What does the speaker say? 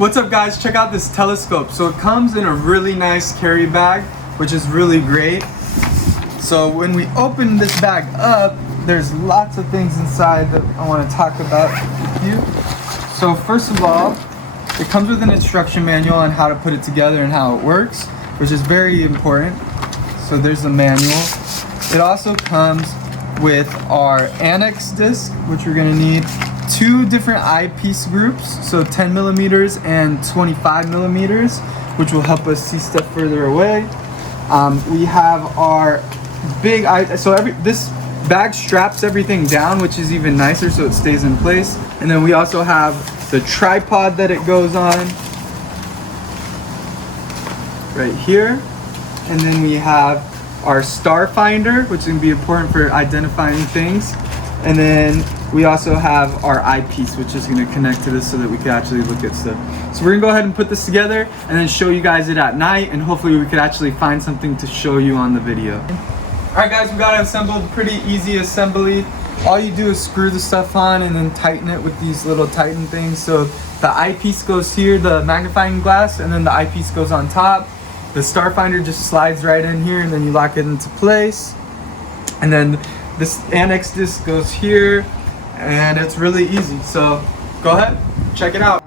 What's up guys, check out this telescope. So it comes in a really nice carry bag, which is really great. So when we open this bag up, there's lots of things inside that I want to talk about with you. So first of all, it comes with an instruction manual on how to put it together and how it works, which is very important. So there's the manual. It also comes with our annex disc, which we're going to need 2 different eyepiece groups, so 10 millimeters and 25 millimeters, which will help us see stuff further away. We have our big eye, so this bag straps everything down, which is even nicer, so it stays in place. And then we also have the tripod that it goes on right here. And then we have our star finder, which is going to be important for identifying things. And then we also have our eyepiece, which is going to connect to this so that we can actually look at stuff. So we're going to go ahead and put this together and then show you guys it at night, and hopefully we could actually find something to show you on the video. Alright guys, we got it assembled. Pretty easy assembly. All you do is screw the stuff on and then tighten it with these little tighten things. So the eyepiece goes here, the magnifying glass, and then the eyepiece goes on top. The star finder just slides right in here and then you lock it into place. And then this annex disc goes here, and it's really easy. So go ahead, check it out.